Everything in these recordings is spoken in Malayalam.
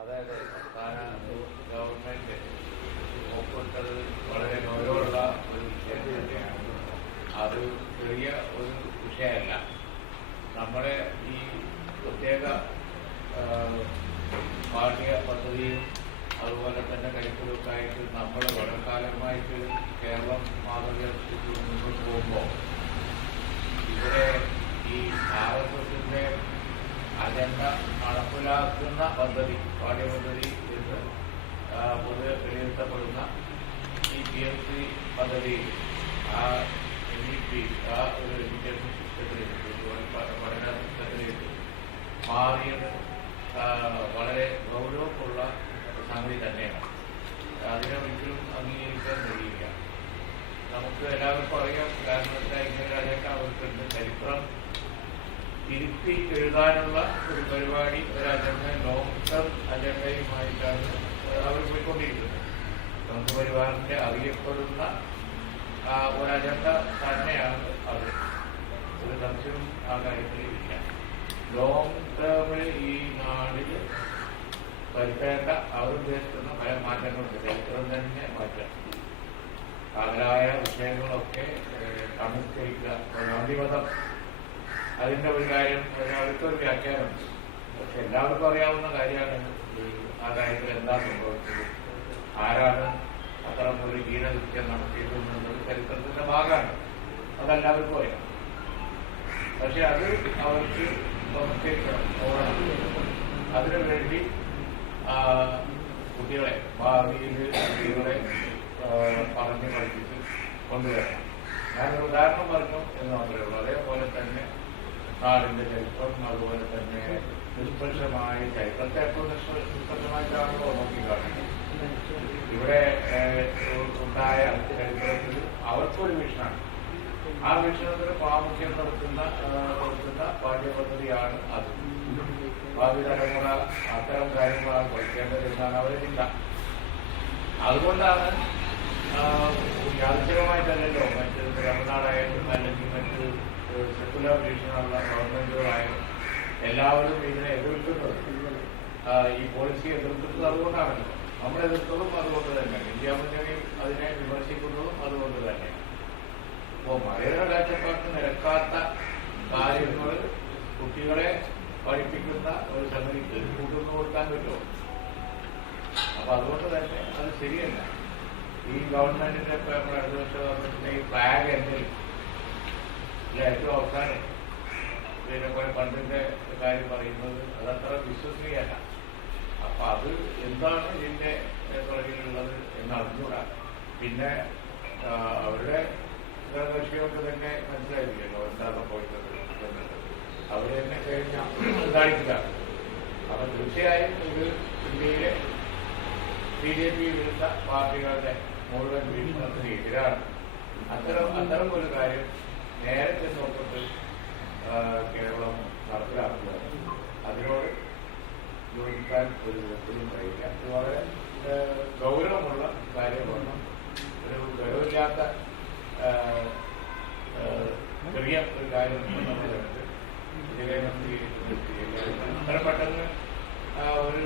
അതായത് സംസ്ഥാന ഗവൺമെന്റ് ഒപ്പിട്ടത് വളരെ ഗൗരവമുള്ള ഒരു വിഷയം തന്നെയാണ്. അത് ചെറിയ ഒരു വിഷയമല്ല. നമ്മുടെ ഈ പ്രത്യേക പാഠ്യ പദ്ധതിയും അതുപോലെ തന്നെ കരിക്കുലൊക്കെയായിട്ട് നമ്മൾ വളരെ കാലമായിട്ട് കേരളം മാതൃകയായിട്ട് മുന്നോട്ട് പോകുമ്പോൾ ഇവിടെ ഈ ആർഎസ്എസിന്റെ അജണ്ട നടപ്പിലാക്കുന്ന പദ്ധതി പാഠ്യപദ്ധതി എന്ന് പൊതുവെ വിലയിരുത്തപ്പെടുന്ന ഈ PMC പദ്ധതിയിൽ ആ NEP ആ ഒരു എഡ്യൂക്കേഷൻ സിസ്റ്റത്തിലേക്ക് പഠന സിസ്റ്റത്തിലേക്ക് മാറിയത് വളരെ ഗൗരവമുള്ള സംഗതി തന്നെയാണ്. അതിനെ ഒരിക്കലും അംഗീകരിക്കാൻ കഴിയില്ല. നമുക്ക് എല്ലാവർക്കും അറിയാം. കാരണം വെച്ചാൽ ഇങ്ങനെ അജണ്ട അവർക്കുണ്ട്. ചരിത്രം തിരുത്തി എഴുതാനുള്ള ഒരു പരിപാടി, ഒരു അജണ്ട ലോങ് ടേം അജണ്ടയുമായിട്ടാണ് അവർ പോയിക്കൊണ്ടിരിക്കുന്നത്. നമുക്ക് പരിപാടിന്റെ അറിയപ്പെടുന്ന ഒരു അജണ്ട തന്നെയാണ് അത്. ഒരു സംശയം ആ കാര്യത്തിൽ ഇല്ല. ലോങ് ടേമിൽ ഈ നാടിൽ വരുത്തേണ്ട അവർ ഉദ്ദേശിക്കുന്ന പല മാറ്റങ്ങളുണ്ട്. ചരിത്രം തന്നെ മാറ്റം, കാതലായ വിഷയങ്ങളൊക്കെ സംസ്കരിക്കുക. ഗാന്ധിമതം അതിന്റെ ഒരു കാര്യം, അടുത്തൊരു വ്യാഖ്യാനമുണ്ട്. പക്ഷെ എല്ലാവർക്കും അറിയാവുന്ന കാര്യമാണ് ആ കാര്യത്തിൽ എന്താ സംഭവിച്ചത്, ആരാണ് അത്തരം ഒരു ഹീനകൃത്യം നടത്തിയത് എന്നുള്ളത് ചരിത്രത്തിന്റെ ഭാഗമാണ്. അതെല്ലാവർക്കും അറിയാം. പക്ഷെ അത് അവർക്ക് സംസ്കരിക്കണം, ഓടണം. അതിനുവേണ്ടി കുട്ടികളെ, ഭാവിയിൽ കുട്ടികളെ പറഞ്ഞ് പഠിപ്പിച്ച് കൊണ്ടുവരണം. ഞാനൊരു ഉദാഹരണം പറഞ്ഞു എന്ന് മാത്രമേ ഉള്ളൂ. അതേപോലെ തന്നെ നാടിന്റെ ചരിത്രം, അതുപോലെ തന്നെ നിഷ്പക്ഷമായ ചരിത്രത്തെ എപ്പോൾ നിഷ്പക്ഷമായിട്ടാണല്ലോ നോക്കിക്കാണുന്നത്. ഇവിടെ ഉണ്ടായ ചരിത്രത്തിൽ അവർക്കൊരു വീക്ഷണമാണ്. ആ വീക്ഷണത്തിന് പ്രാമുഖ്യം കൊടുക്കുന്ന പാഠ്യപദ്ധതിയാണ് അത്. ഭാവി തലമുറ അത്തരം കാര്യങ്ങളാണ് പഠിക്കേണ്ടത് എന്നാണ് അവരെ ചിന്ത. അതുകൊണ്ടാണ് യാദൃച്ഛികമായിട്ടല്ലല്ലോ മറ്റ് തമിഴ്നാടായാലും അല്ലെങ്കിൽ മറ്റ് സെക്കുലർ വീക്ഷണമുള്ള ഗവൺമെന്റുകളായാലും എല്ലാവരും ഇതിനെ എതിർക്കുന്നത്, ഈ പോളിസി എതിർക്കുന്നത് അതുകൊണ്ടാണല്ലോ. നമ്മൾ എതിർത്തതും അതുകൊണ്ട് തന്നെ, ഇന്ത്യ മുന്നണി അതിനെ വിമർശിക്കുന്നതും അതുകൊണ്ട് തന്നെ. അപ്പോൾ മതേതര കാഴ്ചപ്പാടിന് നിരക്കാത്ത കാര്യങ്ങൾ കുട്ടികളെ പഠിപ്പിക്കുന്ന ഒരു സംഗതിക്ക് കൂട്ടുന്നു കൊടുക്കാൻ പറ്റുമോ? അപ്പൊ അതുകൊണ്ട് തന്നെ അത് ശരിയല്ല. ഈ ഗവൺമെന്റിന്റെ നമ്മുടെ ഇടതുപക്ഷ ഗവൺമെന്റിന്റെ ഈ ഫ്ലാഗ് എന്തെങ്കിലും ഏറ്റവും അവസാനം ഇതിനെപ്പോലെ പണ്ടിന്റെ കാര്യം പറയുന്നത് അതത്ര വിശ്വസനീയല്ല. അപ്പൊ അത് എന്താണ് ഇതിന്റെ പുറകിലുള്ളത് എന്ന് അറിഞ്ഞൂടാ. പിന്നെ അവരുടെ കക്ഷികൾക്ക് തന്നെ മനസ്സിലായില്ലല്ലോ എന്താണ് പോയിട്ടത് എന്നത്. അവര് തന്നെ കഴിഞ്ഞ അപ്പൊ തീർച്ചയായും ഇത് ഇന്ത്യയിലെ BJP വിരുദ്ധ പാർട്ടികളുടെ മുഴുവൻ വീക്ഷണത്തിന് എതിരാണ്. അത്തരം ഒരു കാര്യം നേരത്തെ നോക്കിട്ട് കേരളം നടപ്പിലാക്കുക. അതിനോട് യോജിക്കാൻ ഒരു വിധത്തിലും കഴിയില്ല. ഇത് വളരെ ഗൗരവമുള്ള കാര്യമാണ്. ഒരു ഗൗരവമില്ലാത്ത ചെറിയ ഒരു കാര്യം നമ്മളുണ്ട്. ഇതിലെ അത്ര പെട്ടെന്ന് ഒരു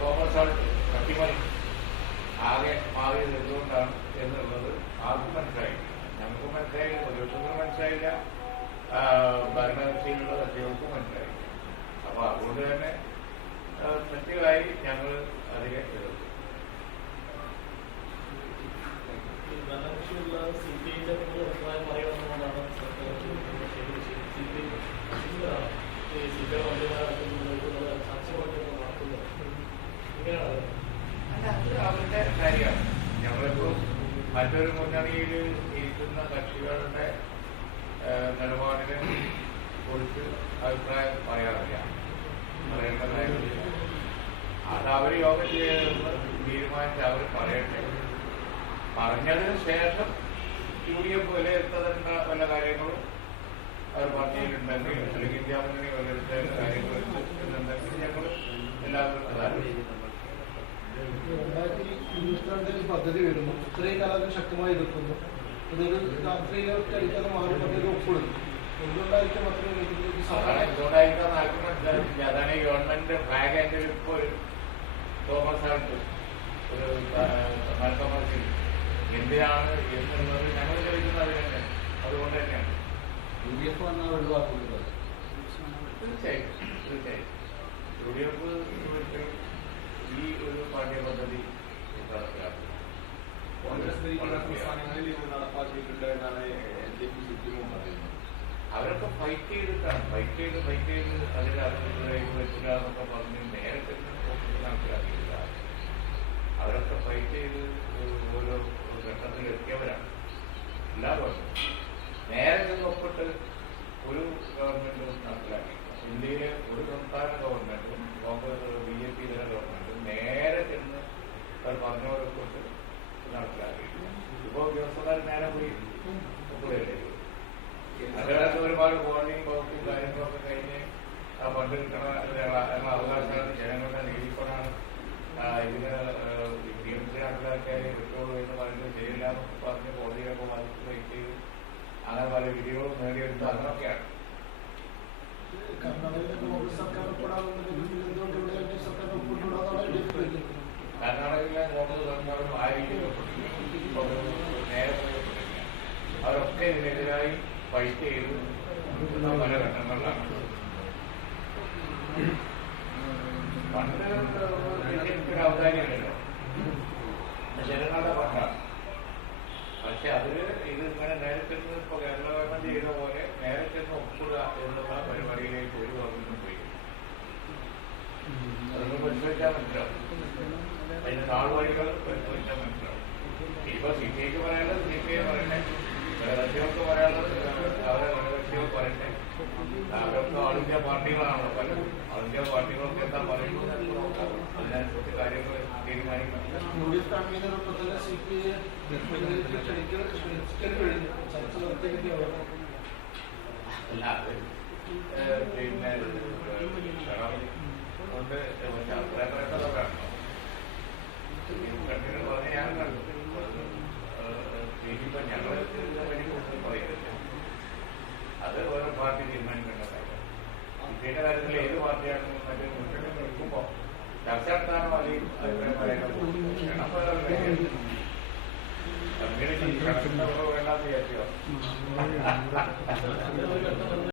സോമർസാൾട്ട് കട്ടിമറി ആകെ മാറിയത് എന്തുകൊണ്ടാണ് എന്നുള്ളത് ആർക്കും മനസ്സിലായില്ല. ഞങ്ങൾക്കും മനസ്സിലായില്ല, പ്രതിപക്ഷത്തിനും മനസ്സിലായില്ല, ഭരണകക്ഷിയിലുള്ള കക്ഷികൾക്കും മനസ്സിലായില്ല. അപ്പൊ അതുകൊണ്ട് തന്നെ തെറ്റുകളായി ഞങ്ങൾ അതിനെ എതിർത്തു. അവരുടെ കാര്യമാണ്. ഞങ്ങളിപ്പോ മറ്റൊരു മുന്നണിയിൽ ഇരിക്കുന്ന കക്ഷികളുടെ നിലപാടിനെ കുറിച്ച് അഭിപ്രായം പറയാറില്ല, പറയേണ്ട കാര്യമില്ല. അത് അവർ യോഗം ചെയ്യുന്ന തീരുമാനിച്ച് അവർ പറയട്ടെ. പറഞ്ഞതിന് ശേഷം UDF വിലയിരുത്തേണ്ട വല്ല കാര്യങ്ങളും അവർ പറഞ്ഞിട്ടുണ്ടെങ്കിൽ, അല്ലെങ്കിൽ ഇന്ത്യ മുന്നണി വിലയിരുത്തേണ്ട കാര്യങ്ങൾ എന്നുണ്ടെങ്കിൽ ഞങ്ങൾ എല്ലാവരും അതാണ്. 2022 പദ്ധതി വരുന്നു. ഇത്രയും കാലം ശക്തമായി എതിർക്കുന്നു. അതൊരു രാത്രിയിലേക്ക് മാറി പദ്ധതി ഒപ്പിടുന്നു. എന്തുകൊണ്ടായിരിക്കും എന്തുകൊണ്ടായിരിക്കും ആർക്കും മനസ്സിലായില്ല. അതാണ് ഈ ഗവൺമെന്റ് ഫ്ലാഗ് ആൻഡ് ഇപ്പോൾ തോമസ് ആയിട്ട് ഒരു മത്സരം എന്തിനാണ് എന്നുള്ളത് ഞങ്ങൾ ചോദിക്കുന്നത് അത് തന്നെ. അതുകൊണ്ട് തന്നെയാണ് UDF വന്നാൽ ഒഴിവാക്കുന്നത്. തീർച്ചയായും തീർച്ചയായും UDF ഈ ഒരു പാഠ്യപദ്ധതി നടപ്പിലാക്കും. കോൺഗ്രസ് ഭരിക്കുന്ന സംസ്ഥാനങ്ങളിൽ ഇത് നടപ്പാക്കിയിട്ടുണ്ട് എന്നാണ് LDF സിപിഎമ്മും പറയുന്നത്. അവരൊക്കെ ഫൈറ്റ് ചെയ്ത് അതിൽ അവർക്ക് പറ്റില്ല എന്നൊക്കെ പറഞ്ഞ് നേരത്തെ നടപ്പിലാക്കിയില്ല. അവരൊക്കെ ഫൈറ്റ് ചെയ്ത് ഓരോ ഘട്ടത്തിൽ എത്തിയവരാണ്. എല്ലാവരും നേരെ നിന്ന് ഒപ്പിട്ട് ഒരു ഗവൺമെന്റും നടപ്പിലാക്കി. ഇന്ത്യയിലെ ഒരു സംസ്ഥാന ഗവൺമെന്റും കോൺഗ്രസ് BJP ഇതര ഗവൺമെന്റും നേരെ ചെന്ന് അവർ പറഞ്ഞവരൊക്കെ നടപ്പിലാക്കി. ഇപ്പോൾ ഉദ്യോഗസ്ഥന്മാർ നേരെ പോയി ഒപ്പിടുകയല്ലേ. അതിനകത്ത് ഒരുപാട് ബോണ്ടിങ് വകുപ്പും കാര്യങ്ങളൊക്കെ കഴിഞ്ഞ് ആ ഫണ്ട് കിട്ടണ അവകാശമാണ്, ജനങ്ങളുടെ നീതിപ്പണാണ്, ഇതിന് DMC നടപ്പിലാക്കിയാൽ കിട്ടുള്ളൂ എന്ന് പറയുന്നത് ശരിയില്ല എന്നൊക്കെ പറഞ്ഞ് കോടതിയിലൊക്കെ വാദിച്ച് വെയിറ്റ് ചെയ്ത് അങ്ങനെ പല വിധികളും നേടിയെടുത്ത് അങ്ങനെയൊക്കെയാണ്. കർണാടകയിലെ കോൺഗ്രസ് സർക്കാർ കർണാടകയിലെ കോൺഗ്രസ് സർക്കാരും ആ രീതിയിൽ നേരെ അവരൊക്കെ ഇതിനെതിരായി ഫൈറ്റ് ചെയ്ത് പല ഘട്ടങ്ങളിലാണ്. പണ്ട് ഒരു ഔദാര്യമല്ലോ, ജനങ്ങളുടെ ഫണ്ടാണ്. പക്ഷെ അതില് ഇത് ഇങ്ങനെ നേരത്തെ ഇപ്പൊ കേരള ഗവൺമെന്റ് ചെയ്ത പോലെ നേരത്തെ ഒപ്പിടുക എന്നുള്ള പരിപാടിയിലേക്ക് ഒരു ഗവൺമെന്റും പോയി. അതൊന്ന് പരിശോധിച്ചാൽ മനസ്സിലാവും. അതിന്റെ നാളുവഴികൾ പരിശോധിച്ചാൽ മനസ്സിലാവും. ഇപ്പൊ CPIക്ക് പറയാനുള്ളത് CPI പറയട്ടെ, ഘടകകക്ഷികൾക്ക് പറയാനുള്ളത് അവരെ ഘടകകക്ഷികൾ പറയട്ടെ. അവരൊക്കെ ഓൾ ഇന്ത്യ പാർട്ടികളാണല്ലോ പലരും. ഓൾ ഇന്ത്യ പാർട്ടികളൊക്കെ എന്താ പറയുന്നത് അതിനനുസരിച്ച് കാര്യങ്ങൾ തീരുമാനിക്കണം. അല്ല പിന്നെ കൊണ്ട് അഭിപ്രായം പറയേണ്ടതാണ്. കണ്ടിട്ട് പറഞ്ഞ് ഞാൻ കണ്ടു. ഇനിയിപ്പോ ഞങ്ങൾ പറയുന്നില്ല, അത് ഓരോ പാർട്ടി തീരുമാനിക്കേണ്ട കാര്യം. ഇന്ത്യയുടെ കാര്യത്തിൽ ഏത് പാർട്ടിയാണെന്നും മറ്റേ മുന്നോട്ട് നിൽക്കുമ്പോൾ ചർച്ച നടത്താനോ അല്ലെങ്കിൽ അഭിപ്രായം പറയേണ്ടത് കമ്മ്യൂണിറ്റി വേണ്ടാന്ന് വിചാരിച്ചോ?